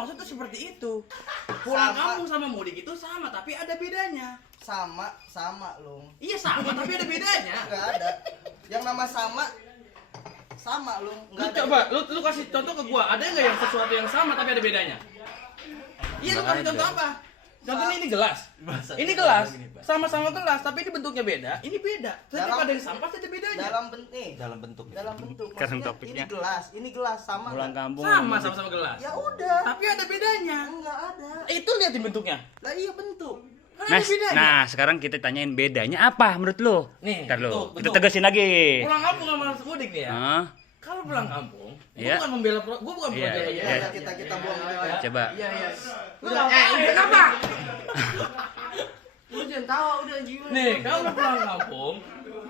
maksud tuh seperti itu. Pulang kampung sama mudik itu sama, tapi ada bedanya. Sama Lung. Iya sama, tapi ada bedanya. Enggak ada. Yang nama sama Lung. Lu coba, lu kasih contoh ke gua. Ada nggak yang sesuatu yang sama tapi ada bedanya? Iya, lu kasih contoh apa? Contohnya ini gelas. Ini gelas, sama-sama gelas, tapi ini bentuknya beda. Ini beda. Setiap ada yang sama pasti ada bedanya. Dalam bentuk. Kan Maksudnya topiknya. ini gelas sama. Pulang kampung. Sama gelas. Ya udah. Tapi ada bedanya. Enggak ada. Itu liatin bentuknya. Lah iya bentuk. Kan ada bedanya. Nah, sekarang kita tanyain bedanya apa menurut lu? Nih, Ntar lu, bentuk, kita bentuk. tegasin lagi. Pulang kampung sama mudik nih ya. Hah? Kalau pulang kampung, Iya. gua bukan membela gua bukan Iya, membela iya. Ya kita buang itu ya. Coba. Iya. Udah, Kenapa? Lu jangan tawa udah jiwa. Nih, kalau lu pulang kampung,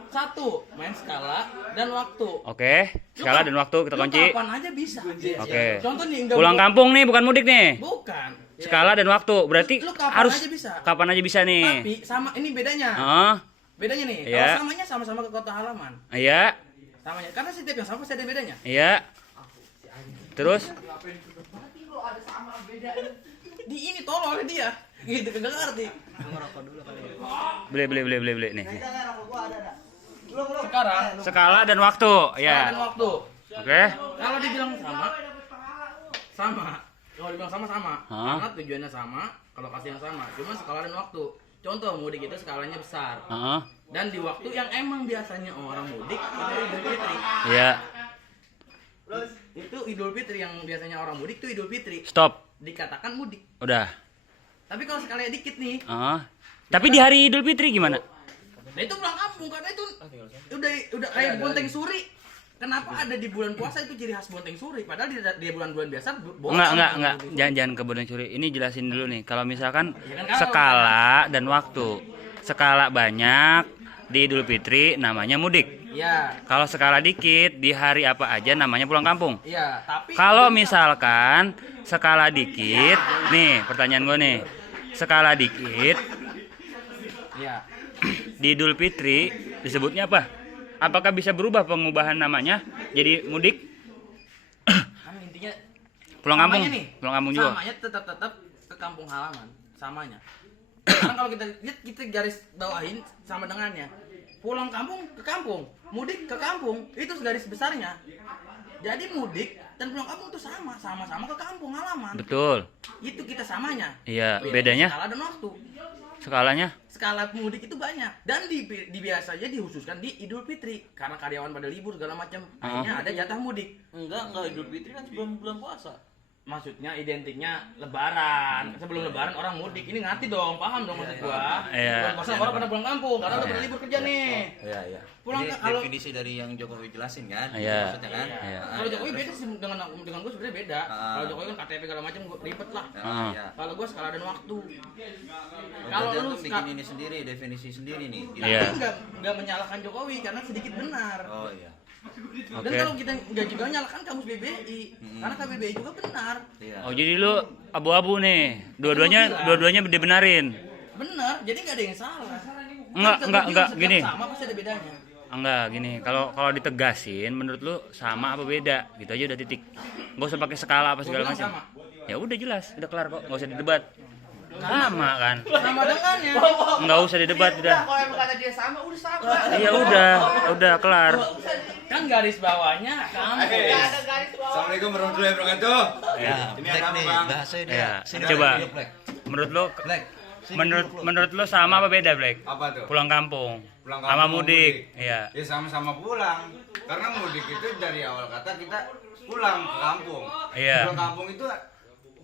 satu, main skala dan waktu. Oke, skala dan waktu kita Lu kunci. kapan aja bisa. Oke. Contoh nih, enggak Pulang kampung nih, bukan mudik nih. Bukan. Skala dan waktu, berarti Lu kapan harus aja bisa. kapan aja bisa nih. Tapi sama ini bedanya. Oh, Bedanya nih, Iya. kalau samanya sama-sama ke kota halaman. iya, Samanya, karena setiap yang sama pasti ada bedanya. iya. Terus, Di ini tolol dia. Gitu kagak ngerti. beli nih. Jangan rokok gua ada. Lu Sekarang Skala dan waktu, dan ya. waktu. Oke. Kalau dibilang sama. Kalau dibilang sama. Hah? Karena tujuannya sama, kalau kasih yang sama. Cuma skala dan waktu. Contoh mudik itu skalanya besar. Heeh. Dan di waktu yang emang biasanya orang mudik itu Idul Fitri. Iya. Itu Idul Fitri yang biasanya orang mudik itu Idul Fitri. Stop. Dikatakan mudik. Udah. Tapi kalau skalanya dikit nih, Heeh. Tapi di hari Idul Fitri gimana? nah itu pulang kampung karena itu udah kayak bonteng suri. Kenapa ada di bulan puasa itu ciri khas bonteng suri? Padahal di bulan-bulan biasa Enggak. Jangan ke Bonteng Suri. Ini jelasin dulu nih. Kalau misalkan Ya kan kalau- skala dan waktu. Skala banyak di Idul Fitri namanya mudik. Iya, Kalau skala dikit di hari apa aja namanya pulang kampung. iya. Tapi Kalau misalkan skala dikit, nih pertanyaan gue nih. Skala dikit iya. di Idul Fitri disebutnya apa? Apakah bisa berubah pengubahan namanya jadi mudik? Kan intinya Pulang kampung. samanya nih, Pulang kampung juga. Samanya tetap ke kampung halaman, samanya. Kan kalau kita lihat kita garis bawahin sama dengannya. Pulang kampung ke kampung, mudik ke kampung, itu garis besarnya. Jadi mudik dan pulang kampung itu sama-sama ke kampung halaman. Betul. Itu kita samanya. Iya, bedanya Skala dan waktu. skalanya. Skala mudik itu banyak dan di biasanya dikhususkan di Idul Fitri karena karyawan pada libur segala macam. Akhirnya ada jatah mudik. Enggak Idul Fitri kan sebelum bulan puasa. Maksudnya identiknya lebaran. Sebelum lebaran orang mudik. Ini ngerti dong, paham dong maksud gua. Iya. Bulan puasa orang pada pulang kampung karena udah pada libur kerja nih. Iya. Pulang Ini ke- kalau- definisi dari yang Jokowi jelasin kan? Iya. Maksudnya kan? Iya. Kalau Jokowi beda sih dengan gua sebenarnya beda. Ah. Kalau Jokowi kan KTP segala macam ribet lah. Ah. Iya. Kalau gua skala dan waktu. Kalau Kalau lu lu bikin ini sendiri, definisi sendiri nih. Iya. Tapi nggak menyalahkan Jokowi karena sedikit benar. Oh iya. Dan Oke. kalau kita nggak juga nyalakan kamus BBI, karena KBBI juga benar. Iya. Oh, jadi lu abu-abu nih. Dua-duanya dibenarin. Benar, jadi nggak ada yang salah. Enggak, Kan enggak, setiap gini. Sama pasti ada bedanya. Enggak, gini. Kalau ditegasin menurut lu sama apa beda? Gitu aja udah titik. Enggak usah pakai skala apa segala Gua bilang macam. sama. Ya udah jelas, udah kelar kok. Enggak usah didebat. Sama kan? Sama dengannya. Enggak usah didebat udah. Kalau emang kata dia sama, udah sama. Iya udah kelar. Kan garis bawahnya kampus. Assalamualaikum warahmatullahi wabarakatuh. Ya. Ini ada apa, Bang? Bahasanya dia. Ya. Sini, Coba. Black, Black. Menurut lu Black. Sini, menurut lu sama apa beda, Black? Apa tuh? Pulang kampung. Pulang Sama kampung, mudik. Iya. Ya sama-sama pulang. Karena mudik itu dari awal kata kita pulang ke kampung. Iya. Pulang kampung itu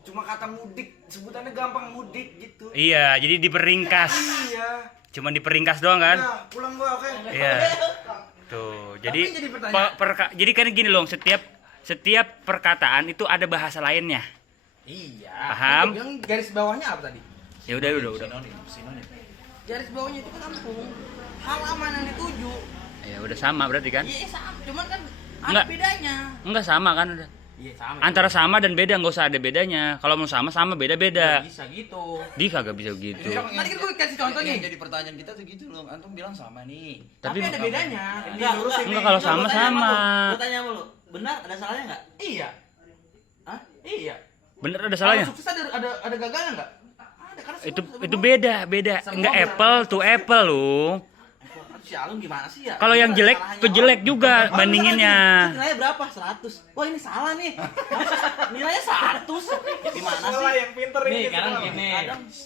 cuma kata mudik, sebutannya gampang mudik gitu. Iya, jadi diperingkas. Iya. Cuma diperingkas doang kan? Nah, pulang gua oke. Iya. Tuh, jadi jadi pertanyaan- jadi kan gini loh, setiap perkataan itu ada bahasa lainnya. Iya. Paham? Yang garis bawahnya apa tadi? Ya udah. Sinonim. Garis bawahnya itu ke kampung. Halaman yang dituju. Ya udah sama berarti kan? Iya sama, cuman kan ada Enggak. bedanya. Enggak sama kan udah. Iya sama. Antara sama dan beda nggak usah ada bedanya. Kalau mau sama beda-beda. Nggak bisa gitu. Dia kagak bisa gitu. Tadi kan gue kasih contoh nih. Yang jadi pertanyaan kita tuh gitu loh. Antum bilang sama nih. Tapi Tapi ada bedanya. Enggak, kalau sama sama. Gue tanya sama lu, benar ada salahnya nggak? Iya. Hah? Iya. Bener ada Kalau salahnya? sukses ada gagalnya nggak? Ada, karena Itu semua- itu beda. Semua Enggak beda. apple to apple lu. Si Alun gimana sih ya? Kalau yang jelek ke jelek juga bandinginnya. Nilainya berapa? 100. Wah, ini salah nih. Nilainya 100. Gimana sih? yang pinter Nih, ini sekarang salah. gini.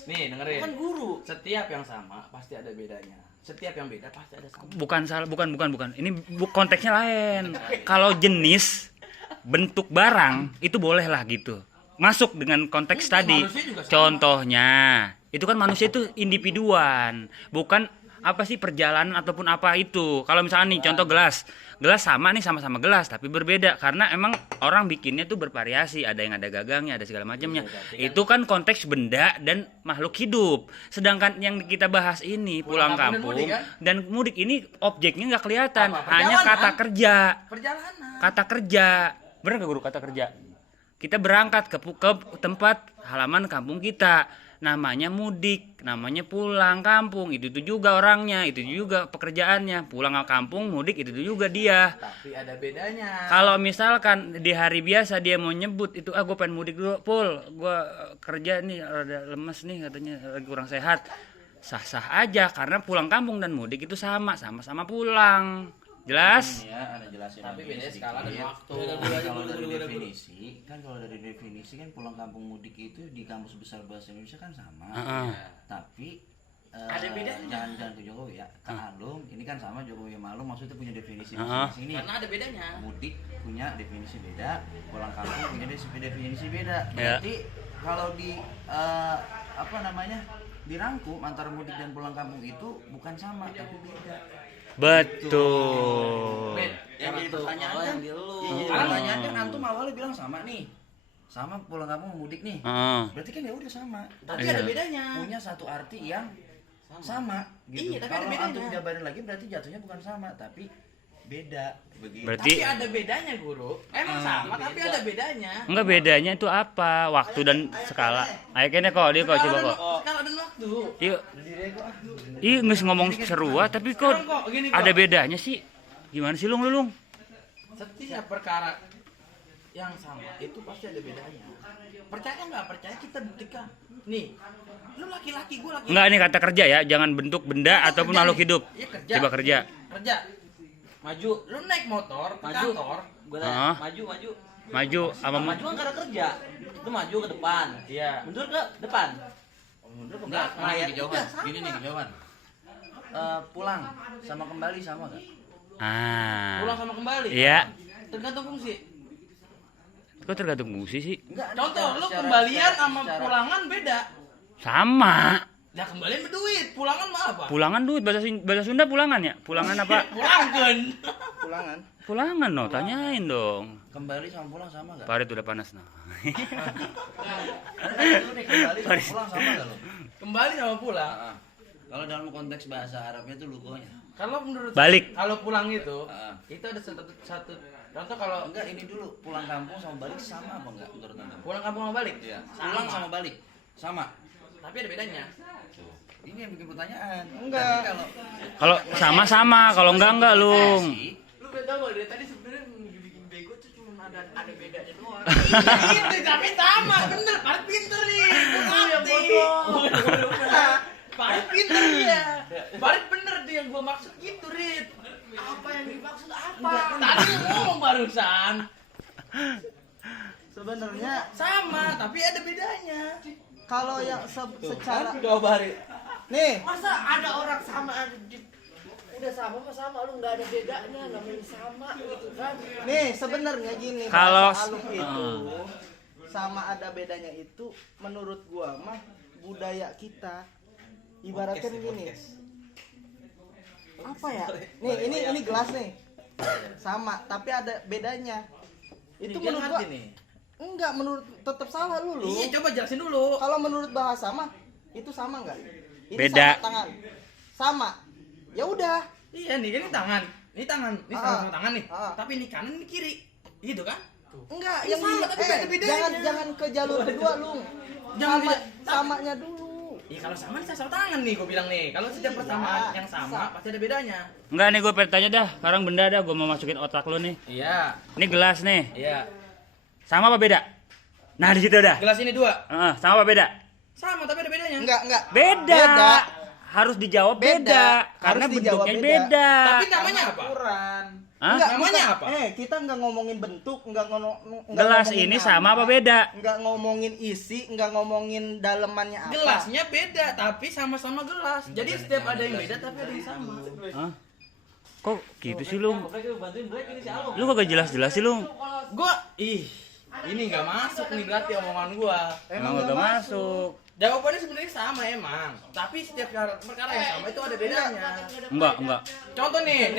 Nih, dengerin. Kan guru. Setiap yang sama pasti ada bedanya. Setiap yang beda pasti ada sama. Bukan salah, bukan. Ini konteksnya lain. Kalau jenis bentuk barang itu boleh lah gitu. Masuk dengan konteks Mungkin tadi. manusia juga sama. Contohnya, itu kan manusia itu individuan, bukan apa sih perjalanan ataupun apa itu. Kalau misalnya nih contoh gelas. Gelas sama nih, sama-sama gelas tapi berbeda karena emang orang bikinnya tuh bervariasi, ada yang ada gagangnya, ada segala macamnya. Itu kan konteks benda dan makhluk hidup. Sedangkan yang kita bahas ini pulang kampung kampung dan mudik, dan mudik ini objeknya nggak kelihatan, Apa? hanya Perjalanan. kata kerja. Perjalanan. Kata kerja. Bener gak guru kata kerja? Kita berangkat ke tempat halaman kampung kita. Namanya mudik, namanya pulang kampung. Itu juga orangnya, itu juga pekerjaannya. Pulang ke kampung, mudik itu juga dia. Tapi ada bedanya. Kalau misalkan di hari biasa dia mau nyebut itu, gue pengen mudik dulu, Pul, gue kerja nih rada lemes nih katanya, lagi kurang sehat. Sah-sah aja karena pulang kampung dan mudik itu sama-sama pulang. Jelas? Ini ya, Anda jelasin Tapi lagi beda sedikit. skala dan waktu. Kalau dari definisi kan pulang kampung mudik itu di kamus besar bahasa Indonesia kan sama. Heeh. Tapi Ada bedanya. Jangan ke Jokowi ya. Kak Alung ini kan sama Jokowi sama Alung maksudnya punya definisi Heeh. masing-masing nih. Karena ada bedanya. Mudik punya definisi beda, pulang kampung punya definisi beda. Ya. Berarti kalau di apa namanya dirangkum antara mudik dan pulang kampung itu bukan sama tapi beda. Betul. Yang jadi pertanyaan kan yang di lu. Iya, Oh. pertanyaan kan antum awalnya bilang sama nih. Sama pulang kampung mudik nih. Heeh. Berarti kan ya udah sama. Tapi Iya. ada bedanya. Punya satu arti yang sama gitu. Iya, tapi ada Kalau bedanya. antum jabarin lagi berarti jatuhnya bukan sama tapi beda begitu. Berarti Tapi ada bedanya, Guru. Emang sama, tapi ada bedanya. enggak bedanya itu apa? Waktu dan skala. Ayo kene kok dia kok coba kok. Skala dan waktu. Yuk. Ih, nggak ngomong seru tapi kok Sekarang kok, gini kok. ada bedanya sih. Gimana sih Lung? Setiap perkara yang sama itu pasti ada bedanya. Percaya nggak percaya kita buktikan. Nih, lu laki-laki, gue laki. Enggak, ini kata kerja ya, jangan bentuk benda ataupun Kerja makhluk nih. hidup. Iya, kerja. Coba kerja. Kerja. Maju. Lu naik motor ke Maju. kantor. Gue Hah? maju. Maju sama Maju kan karena kerja. Itu maju ke depan. Iya. Mundur ke depan. Mundur ke Enggak, belakang. ini jawaban. Udah, sama. Gini nih jawaban. Pulang sama kembali sama gak? Pulang sama kembali. Iya. Tergantung fungsi. Kok tergantung fungsi sih? Enggak. Contoh, lu kembalian sama pulangan beda. Sama. Ya kembalian berduit, pulangan mah apa? Pulangan duit bahasa Sunda pulangan ya? Pulangan apa? Pulangkan. Pulangan. Pulangan no, tanyain dong. Kembali sama pulang sama gak? Parit udah panas no. Lu nih kembali sama pulang sama gak lo? Kembali sama pulang. Kalau dalam konteks bahasa Arabnya itu lugonya. Kalau menurut Balik. kalau pulang itu, Ah. itu ada satu contoh kalau Enggak, ini dulu pulang kampung sama balik sama apa enggak menurut Anda? pulang kampung sama balik. Iya. Sama. Pulang sama balik sama. Tapi ada bedanya. Ini yang bikin pertanyaan. Enggak. Tapi kalau Kalau sama-sama, kalau enggak Lung. Lu beda gak dari tadi sebenarnya bikin bego tuh cuma ada bedanya doang. Itu tapi sama, bener. Paling pinter nih. Paling pinter dia. Paling bener dia yang gua maksud gitu, Rit. Apa yang dimaksud apa? Tadi lu ngomong barusan. Sebenarnya Sama, tapi ada bedanya. kalau yang secara Jawaban. nih, Masa ada orang sama udah sama mah sama lu nggak ada bedanya namanya sama gitu kan. nih sebenarnya gini, Kalau- bahasa Aluk itu sama ada bedanya itu menurut gua mah budaya kita. Ibaratkan gini. Apa ya? Nih, ini gelas nih. Sama, tapi ada bedanya. Itu Dia menurut ngerti gua nih. enggak, menurut tetap salah lu. Iya, coba jelasin dulu. Kalau menurut bahasa mah itu sama enggak? Ini Beda. sama tangan. Sama. Ya udah. Iya nih, ini tangan. Ini tangan. Ini Ah. sama tangan nih. Ah. Tapi ini kanan, ini kiri. Gitu kan? Enggak, Iya, yang sama, di- tapi beda bedanya. jangan ke jalur kedua, Lung. Jangan Sama, beda- samanya dulu. Iya, kalau sama nih sama tangan nih, gue bilang nih. Kalau setiap Iya. persamaan yang sama, pasti ada bedanya. Enggak nih gue pengen tanya dah, sekarang benda dah gue mau masukin otak lu nih. Iya, Ini gelas nih. iya. Sama apa beda? Nah, di situ dah. Gelas ini 2. Sama apa beda? Sama tapi ada bedanya. Enggak. Beda. Harus dijawab beda, karena Harus dijawab bentuknya beda. Tapi namanya apa? Ukuran. Hah? Enggak, Namanya bukan. apa? Kita enggak ngomongin bentuk, enggak Gelas ngomongin ini nama, sama apa beda? Enggak ngomongin isi, enggak ngomongin dalemannya apa. Gelasnya beda tapi sama-sama gelas. Jadi setiap ada yang beda tapi ada yang sama. Hah? Kok gitu sih lu? Mereka bantuin break ini si Alung. Lu kagak jelas-jelas sih lu. Ini nggak masuk nih berarti omongan gua. Emang kagak masuk. Jawabannya sebenarnya sama emang, tapi setiap perkara yang sama itu ada bedanya. Enggak. Contoh nih,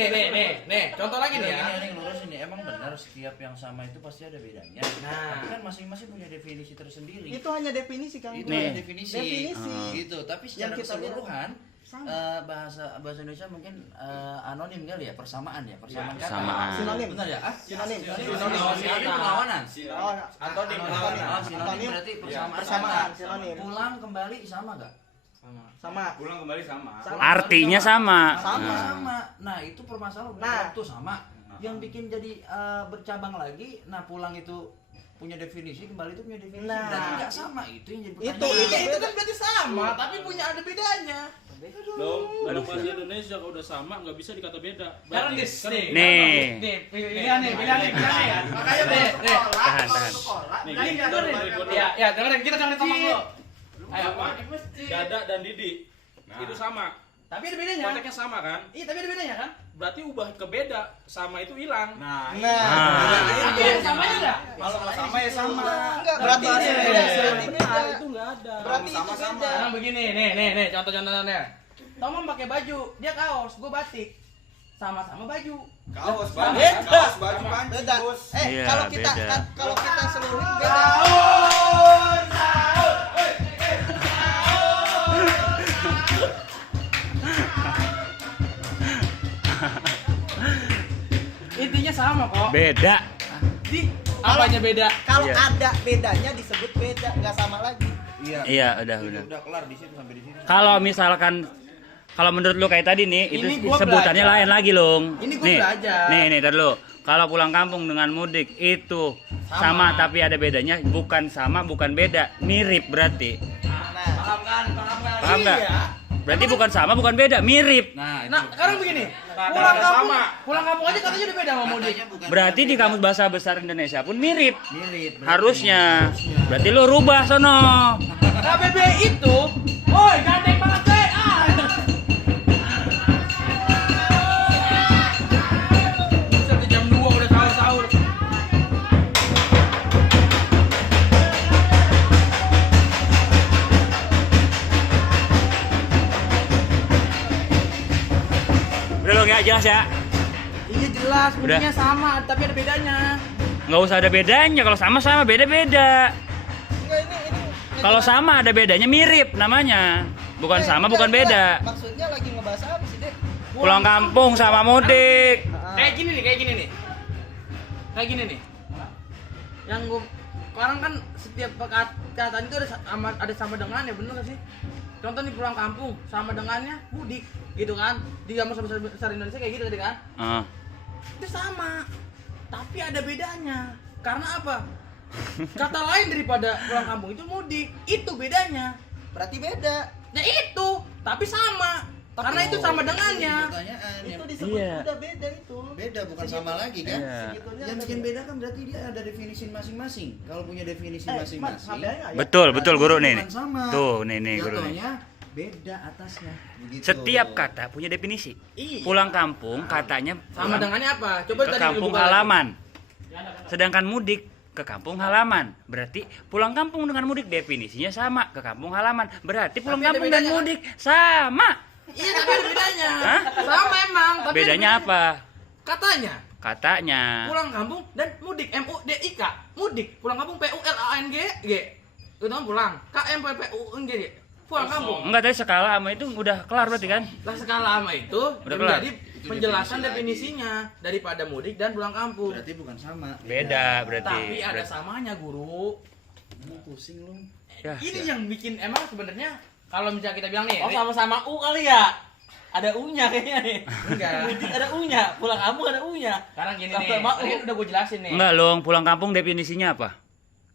contoh lagi nih ya. Ini lurus ini emang benar setiap yang sama itu pasti ada bedanya. Nah. Tapi kan masing-masing punya definisi tersendiri. Itu hanya definisi Kang. Itu Nih. hanya definisi. Definisi. Gitu. Tapi secara Yang kita keseluruhan sama. bahasa Indonesia mungkin anonim kali ya, persamaan ya, persamaan kata. Persamaan. Sinonim. Benar ya? Sinonim. Sinonim perlawanan. Oh, Antonim. Sinonim berarti persamaan, kata. sinonim. Pulang kembali sama gak? sama. Pulang kembali sama. Artinya sama. Sama. Sama. Nah, itu permasalahan Nah. waktu sama. Yang bikin jadi bercabang lagi, nah pulang itu punya definisi, kembali itu punya definisi. Nah. Berarti nggak sama, itu yang jadi Itu pertanyaan. Itu kan berarti sama, tapi punya ada bedanya. Dong, kalau bahasa Indonesia kalau udah sama nggak bisa dikata beda. Sekarang Berarti dis, kan nih, pilihan nih. Makanya deh. Tahan. nih, Ini kita dengerin. rekod Ya, dengerin kita jangan ngomong lo. Ayo, sama. Dada dan Didi itu sama. tapi ada bedanya. Konteksnya sama kan? Iya, tapi ada bedanya kan? Berarti ubah ke beda, sama itu hilang. Nah, Tapi ada samanya enggak? kalau nggak sama ya sama. Enggak, berarti Berarti beda. beda. Berarti beda. Itu nggak ada. Berarti itu Sama-sama. beda. Sekarang begini, nih, contoh-contohnya. Tomom pakai baju, dia kaos, gua batik. Sama-sama baju. Kaos baju, Beda. kaos baju pancing, Beda. Bos. Iya, Kalau kita beda. kalau kita seluruh beda. Intinya sama kok. Beda. Di apanya beda? Kalau Iya. ada bedanya disebut beda, nggak sama lagi. Iya, udah. Udah kelar di situ sampai di situ. Kalau misalkan kalau menurut lu kayak tadi nih, itu Ini gua sebutannya belajar. lain lagi, Long. Ini gua nih, belajar. Nih, tar lu. Kalau pulang kampung dengan mudik itu sama tapi ada bedanya, bukan sama, bukan beda, mirip berarti. Paham kan? Paham nggak? Iya. Berarti bukan sama, bukan beda, mirip. Nah, itu. Nah, sekarang begini. Kadang Pulang ada kampung, sama. pulang kampung aja katanya udah beda sama mudik. Katanya bukan Berarti di Kamus Bahasa Besar Indonesia pun mirip. mirip. berarti. Harusnya. Berarti lu rubah sono. KBBI itu, woi gandeng banget deh. Sampai jam 2 udah sahur-sahur. Udah lo nggak jelas ya? Iya jelas, Udah. bunyinya sama, tapi ada bedanya. Nggak usah ada bedanya. Kalau sama-sama beda-beda. Enggak ini. Kalau sama ada bedanya mirip namanya. Bukan sama, bukan beda. Maksudnya lagi ngebahas apa sih, Dek? Pulang kampung sama mudik. Kayak gini nih. Kayak gini nih. Yang gua sekarang kan setiap perkataan itu ada sama dengannya, bener gak sih? Contoh nih pulang kampung sama dengannya mudik, gitu kan? Di Kamus Besar Indonesia kayak gitu tadi kan? Ah. Itu sama, tapi ada bedanya. Karena apa? Kata lain daripada pulang kampung itu mudik, itu bedanya. Berarti beda. Ya itu, tapi sama. Karena itu sama dengannya. Pertanyaan yang Itu disebut Iya. udah beda itu. beda bukan sama lagi kan? Iya. Segitunya Yang ada bikin beda. beda kan berarti dia ada definisi masing-masing. Kalau punya definisi Mas, masing-masing. HP-nya ya? Betul guru berarti nih. bukan sama. Tuh, nih guru nih. Contohnya beda atasnya. Begitu. Setiap kata punya definisi. Iya. Pulang kampung katanya Sama pulang dengannya apa? Coba ke tadi kampung lu buka lagi. halaman. Sedangkan mudik ke kampung halaman. Berarti pulang kampung dengan mudik definisinya sama, ke kampung halaman. Berarti pulang Tapi ada kampung dan bedanya, kan? mudik sama. Iya, tapi ada bedanya. Hah? Sama emang, tapi Bedanya ada apa? katanya Katanya. pulang kampung dan mudik, MUDIK. Mudik, pulang kampung PULANG G. Itu kan pulang. KMPPUNG G. Pulang kampung. Enggak, tadi skala sama itu udah kelar berarti kan? Lah skala sama itu Udah kelar. menjadi penjelasan definisinya daripada mudik dan pulang kampung. Berarti bukan sama. Beda berarti. Tapi ada Berarti- samanya, Guru. Pusing lu. Ya, Ini yang bikin emang sebenarnya kalau misalnya kita bilang nih, Oh sama-sama U kali ya? Ada U-nya kayaknya nih. enggak. Mudik ada U-nya, pulang kampung ada U-nya. Sekarang gini Sama nih, sama tadi kan udah gue jelasin nih. Enggak, Long, pulang kampung definisinya apa?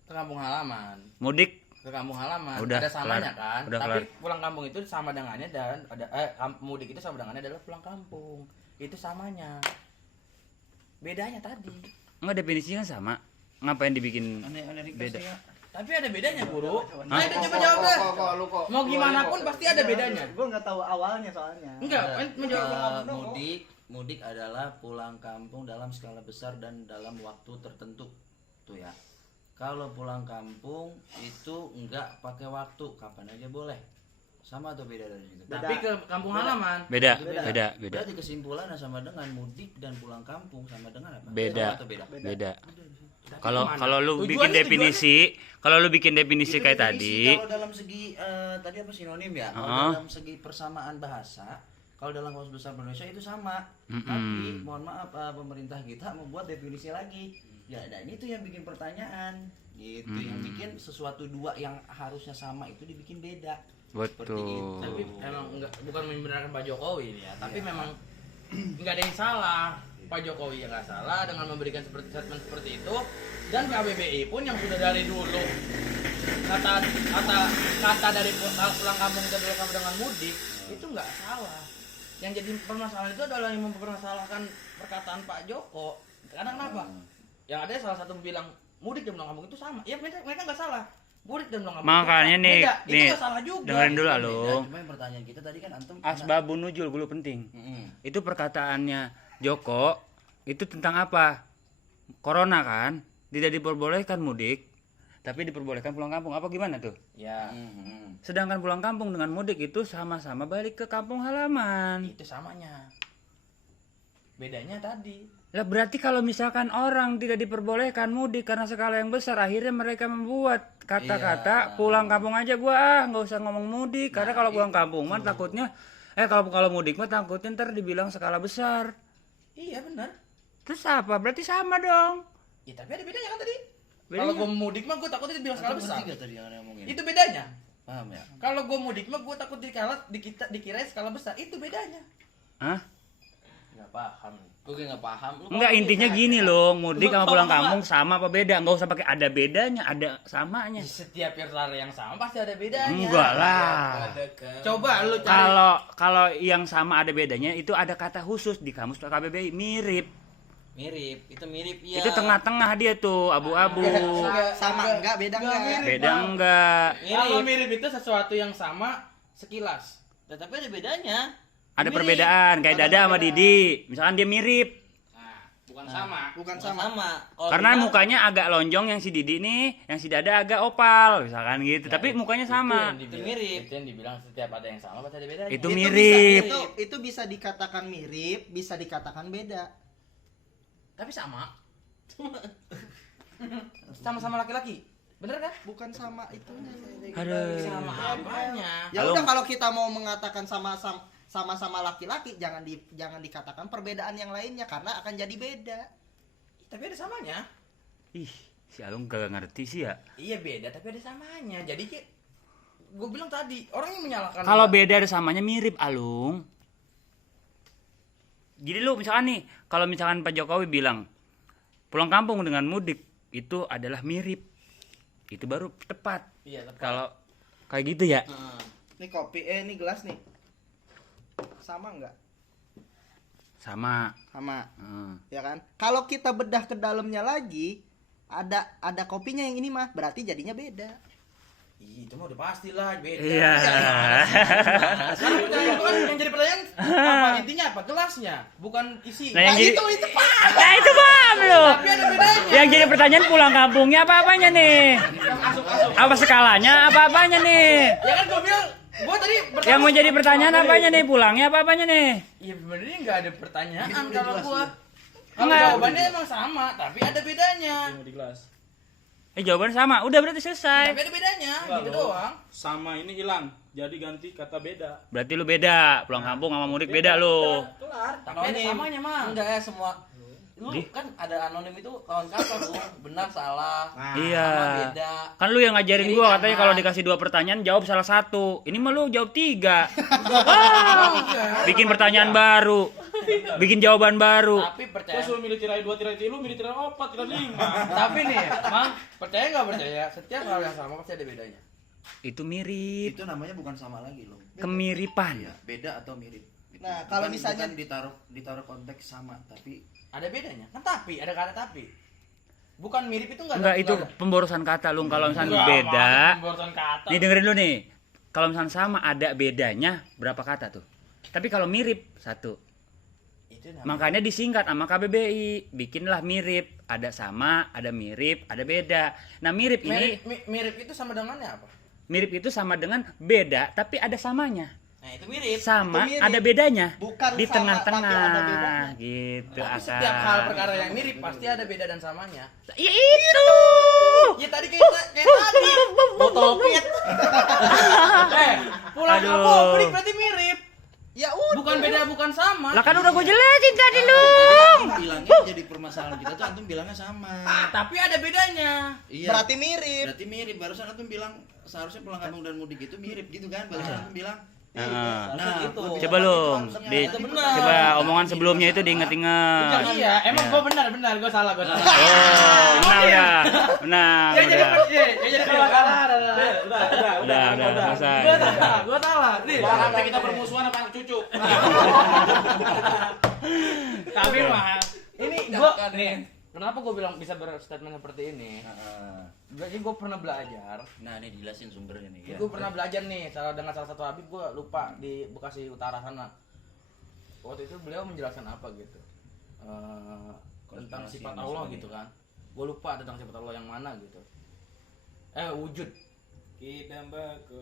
ke kampung halaman. Mudik Ke kampung halaman. Udah, Ada samanya kelar. kan. Udah, Tapi kelar. pulang kampung itu sama dengannya dan mudik itu sama dengannya adalah pulang kampung. Itu samanya. Bedanya tadi. enggak definisinya kan sama. Ngapain dibikin Aneh-aneh beda? ya. Tapi ada bedanya, Guru. Hah? Ayo coba jawab deh. Lu kok. Mau gimana pun pasti ada bedanya. Gue nggak tahu awalnya soalnya. Enggak, menjawab Mudik adalah pulang kampung dalam skala besar dan dalam waktu tertentu tuh ya. Kalau pulang kampung itu enggak pakai waktu, kapan aja boleh. Sama atau beda dari situ? Tapi ke kampung halaman. Beda, Beda. beda, beda. Berarti kesimpulannya sama dengan mudik dan pulang kampung sama dengan apa? Beda. Sama atau beda? Beda. Tapi Kalau gimana? kalau lu Tujuannya- bikin definisi, kalau lu bikin definisi Itu kayak definisi tadi, kalau dalam segi tadi apa sinonim ya? Kalau Heeh. dalam segi persamaan bahasa, kalau dalam kamus besar Indonesia itu sama. Mm-mm. Tapi mohon maaf pemerintah kita membuat definisi lagi. Ya dan itu yang bikin pertanyaan. Gitu yang bikin sesuatu dua yang harusnya sama itu dibikin beda. Seperti itu. betul. Tapi emang enggak, bukan membenarkan Pak Jokowi ini ya, tapi memang nggak ada yang salah. Pak Jokowi yang nggak salah dengan memberikan statement seperti itu, dan KBBI pun yang sudah dari dulu kata dari pulang kampung kita dulu kamu dengan mudik itu nggak salah. Yang jadi permasalahan itu adalah yang mempermasalahkan perkataan Pak Joko. Karena kenapa? Yang ada salah satu bilang mudik dan pulang kampung itu sama. Ya mereka nggak salah. Mudik dan pulang kampung. Makanya itu nih, beda. Itu nih, nggak salah juga. dengerin dulu Beda, lu. Cuma yang pertanyaan kita tadi kan antum Asbabun nuzul dulu penting. Itu perkataannya Joko itu tentang apa? Corona kan, tidak diperbolehkan mudik, tapi diperbolehkan pulang kampung. Apa gimana tuh? Ya, Sedangkan pulang kampung dengan mudik itu sama-sama balik ke kampung halaman. itu samanya. Bedanya tadi. Lah berarti kalau misalkan orang tidak diperbolehkan mudik karena skala yang besar, akhirnya mereka membuat kata-kata pulang kampung aja gua nggak usah ngomong mudik karena kalau pulang kampung mah takutnya kalau mudik mah takutnya ntar dibilang skala besar. Iya benar. Terus apa? Berarti sama dong. Ya tapi ada bedanya kan tadi. Bedanya? Kalau gue mudik mah gue takutnya dibilang skala besar. Ngerti gak tadi yang ngomongin? Itu bedanya. Paham ya? Kalau gue mudik mah gue takut dikira skala besar. Itu bedanya. Hah? Nggak paham. Gue kayak nggak paham. Lu Enggak, ngomong intinya gimana? gini loh, mudik Lu sama ngomong pulang apa? kampung sama apa beda? Enggak usah pakai ada bedanya, ada samanya. Di setiap perkara yang sama pasti ada bedanya. Enggak lah. Coba lu cari. Kalau yang sama ada bedanya itu ada kata khusus di kamus KBBI mirip. Mirip, itu mirip ya. Itu tengah-tengah dia tuh, abu-abu. Sama enggak beda enggak? Beda enggak? Kalau mirip itu sesuatu yang sama sekilas. Nah, tapi ada bedanya. Ada Mirip. perbedaan kayak Ada Dada sama perbedaan. Didi. Misalkan dia mirip. Nah, bukan sama. Bukan Sama. sama. Kalau Karena beda, mukanya agak lonjong yang si Didi nih, yang si Dada agak opal, misalkan gitu. Tapi mukanya sama. Itu mirip. Itu yang dibilang setiap ada yang sama pasti ada bedanya. Itu Bisa, mirip. itu bisa dikatakan mirip, bisa dikatakan beda. Tapi sama. Sama-sama laki-laki. Bener kan? Bukan sama itunya. Aduh. Sama apanya? Ya Halo. udah kalau kita mau mengatakan sama-sama laki-laki jangan dikatakan perbedaan yang lainnya karena akan jadi beda. Tapi ada samanya. Ih, si Alung kagak ngerti sih ya. Iya beda tapi ada samanya. Jadi gue bilang tadi orang yang menyalahkan. Kalau beda ada samanya mirip, Alung. Jadi lu misalkan nih, kalau misalkan Pak Jokowi bilang pulang kampung dengan mudik itu adalah mirip. Itu baru tepat. Iya tepat. Kalau kayak gitu ya. Ini kopi, ini gelas nih. Sama enggak? Sama. Sama. Hmm. Ya kan? Kalau kita bedah ke dalamnya lagi, ada kopinya yang ini mah, berarti jadinya beda. Ih, itu mah udah pasti lah beda. Iya. Sekarang pertanyaan kan yang jadi pertanyaan apa intinya apa? Gelasnya, bukan isi. Nah, yang jadi- itu Pak. Nah itu paham lo. Tapi ada bedanya. Yang jadi pertanyaan pulang kampungnya apa-apanya nih? Apa skalanya apa-apanya nih? Ya kan gue bilang, gue tadi pertama- Yang menjadi pertanyaan apanya nih? Pulangnya apa-apanya nih? Iya sebenarnya nggak ada pertanyaan kalau gue. Kalau Enggak. jawabannya emang sama, tapi ada bedanya. Yang di gelas. Jawaban sama. Udah berarti selesai. Tapi ada bedanya, Enggak gitu loh. doang. Sama ini hilang. Jadi ganti kata beda. Berarti lu beda. Pulang kampung sama mudik beda lu. Kelar. Tapi ada samanya mah. Enggak ya semua. Lu kan ada anonim itu kawan kantor lu, benar salah. Iya. Sama beda. Kan lu yang ngajarin Ini gua kan, katanya Mas. kalau dikasih 2 pertanyaan jawab salah 1. Ini mah lu jawab 3. Wah, bikin pertanyaan baru. bikin jawaban baru. Tapi percaya. Kau suruh milih tirai 2, tirai 3, milih tirai 4, tirai 5. Tapi nih, Mang, percaya nggak percaya? Setiap hal yang sama pasti ada bedanya. Itu mirip, Itu namanya bukan sama lagi loh. kemiripan. Iya, beda atau mirip. Gitu. Nah, kalau misalnya- bukan ditaruh konteks sama, tapi Ada bedanya. Kan tapi, ada kata tapi. Bukan mirip itu nggak ada. Enggak, itu nggak ada. pemborosan kata lu. Kalau misalnya Enggak, beda, maksud pemborosan kata. nih dengerin dulu nih. Kalau misalnya sama ada bedanya berapa kata tuh? Tapi kalau mirip satu. Itu namanya. Makanya disingkat sama KBBI, bikinlah mirip, ada sama, ada mirip, ada beda. Nah, mirip ini Mirip itu sama dengannya apa? mirip itu sama dengan beda tapi ada samanya. Nah, itu mirip. Sama Itu mirip. ada bedanya. Bukan Di sama, tengah-tengah tapi ada bedanya. gitu Tapi akal. setiap hal perkara yang mirip pasti ada beda dan samanya. Ya itu. Ya tadi kayak tadi. Botol pit. Pulang Aduh. kampung mudik berarti mirip. Ya udah. Bukan beda, bukan sama. Lah kan udah gue jelasin tadi lu. antum bilangnya jadi permasalahan kita tuh antum bilangnya sama. Tapi ada bedanya. Iya. Berarti mirip. Berarti mirip. Barusan antum bilang seharusnya pulang kampung dan mudik itu mirip gitu kan? Barusan antum bilang. Nah, gitu. gua bisa coba lu konsepnya. di, Itu benar. coba omongan sebelumnya itu diinget-inget. Iya, emang Iya. gua benar, gua salah. Oh, benar udah. Benar. Ya jadi Udah. ya jadi pelanggaran. Udah selesai. Gua salah. Nih, Jangan sampai kita bermusuhan sama anak cucu. tapi mah ini gua nih, kenapa gua bilang bisa berstatement seperti ini? Jadi gua pernah belajar. Nah, ini dijelasin sumbernya nih. Gue pernah belajar nih dengan salah satu Habib, gue lupa di Bekasi Utara sana. Waktu itu beliau menjelaskan apa gitu, tentang Konspirasi sifat ini Allah sini. gitu kan. Gue lupa tentang sifat Allah yang mana gitu. Wujud, Kita ke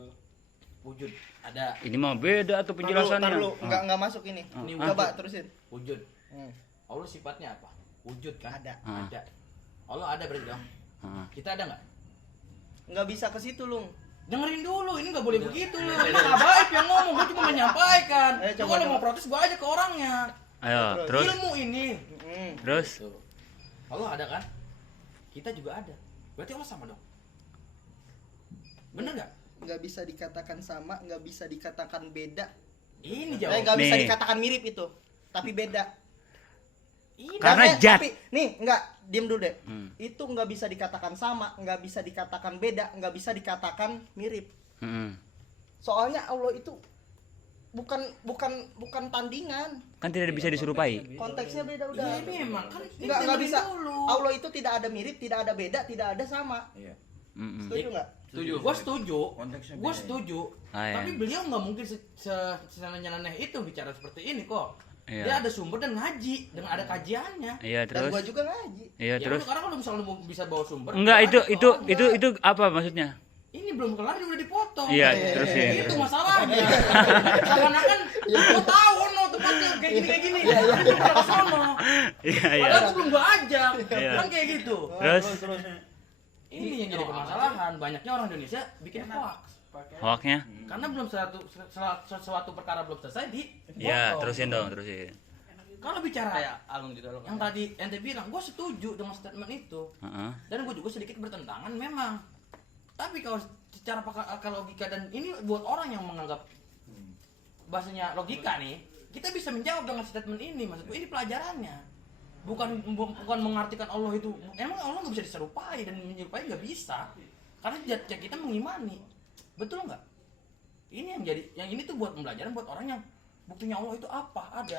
wujud ada. Ini mah beda tuh penjelasannya. Tar lu, enggak masuk ini. Ini Coba wujud. terusin. Wujud. Hmm. Allah sifatnya apa? Wujud kan? Ada. Ada. Allah ada berarti dong. Heeh. Kita ada nggak? Enggak bisa ke situ, Lung. Dengerin dulu, ini nggak boleh begitu loh. Ini nggak baik yang ngomong, gue cuma menyampaikan. Ayo, Lu coba, kalau coba. mau protes gue aja ke orangnya. Ayo, terus Ilmu ini. terus Tuh. Allah ada kan? Kita juga ada. Berarti Allah sama dong. Bener nggak? Enggak bisa dikatakan sama, enggak bisa dikatakan beda. Ini Enggak jawab. bisa Nih. dikatakan mirip itu. Tapi beda. Ini. Karena Dan, jat. Tapi nih, enggak, diem dulu deh. Hmm. Itu enggak bisa dikatakan sama, enggak bisa dikatakan beda, enggak bisa dikatakan mirip. Mm-mm. Soalnya Allah itu bukan tandingan. Kan tidak bisa diserupai. Konteksnya beda udah. Ya, ini emang kan ini Enggak dengerin bisa. dulu. Allah itu tidak ada mirip, tidak ada beda, tidak ada sama. Iya. Mm-mm. Setuju enggak? Setuju. Gua setuju. Konteksnya Gua beda. setuju. Ah, ya. Tapi beliau nggak mungkin senaneh itu bicara seperti ini kok. Iya. Dia ada sumber dan ngaji dan ada kajiannya. Iya, Dan terus. gua juga ngaji. Iya, Ya terus. udah, karena kalau misalnya lu bisa bawa sumber. Enggak, bawa itu aja ke itu orang. itu apa maksudnya? Ini belum kelar dia udah dipotong. Iya, terus ya. Itu masalahnya. Seakan-akan gua tahu no tempatnya kayak gini. Lu pernah ke sono. Iya, iya. Padahal gua belum gua ajak. Iya. Kan kayak gitu. Terus Ini yang jadi permasalahan. Banyaknya orang Indonesia bikin hoax. hoaknya? Karena belum sesuatu perkara belum selesai di Iya, terusin dong, terusin. Kalau bicara Kayak alung gitu alung. yang tadi ente bilang, gue setuju dengan statement itu. Heeh. Dan gue juga sedikit bertentangan memang. Tapi kalau secara akal logika dan ini buat orang yang menganggap bahasanya logika nih, kita bisa menjawab dengan statement ini. Maksud gue ini pelajarannya. Bukan mengartikan Allah itu emang Allah nggak bisa diserupai dan menyerupai nggak bisa. Karena jatnya kita mengimani. Betul nggak? Ini yang ini tuh buat pembelajaran buat orang yang buktinya Allah itu apa? Ada.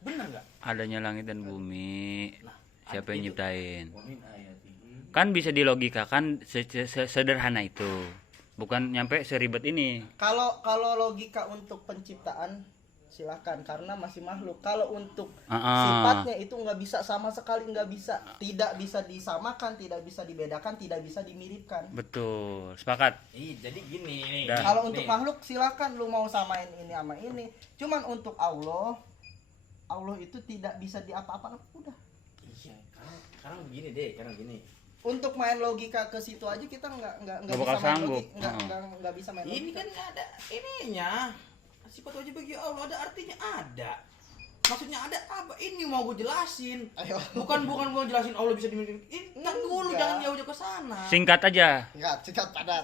Bener nggak? Adanya langit dan bumi. Nah, Siapa yang itu. nyiptain? Wamin ayatihi. Kan bisa dilogikakan sederhana itu. Bukan nyampe seribet ini. Kalau logika untuk penciptaan silakan karena masih makhluk. Kalau untuk Ah. sifatnya itu nggak bisa sama sekali, nggak bisa, tidak bisa disamakan, tidak bisa dibedakan, tidak bisa dimiripkan. Betul. Sepakat. Jadi gini nih. Dah. Kalau untuk makhluk silakan lu mau samain ini sama ini. Cuman untuk Allah itu tidak bisa diapa-apakan udah. Iya, sekarang begini deh, karena gini. Untuk main logika ke situ aja kita nggak Nggak bisa bakal main sanggup. logika, nggak bisa main Ini logika. kan ada ininya. Sifat wajib bagi Allah ada artinya ada. Maksudnya ada apa? Ini mau gue jelasin. Ayo. Bukan gue jelasin Allah bisa dimiliki. Ini dulu Enggak. jangan jauh-jauh ke sana. Singkat aja. Enggak, sikat padat.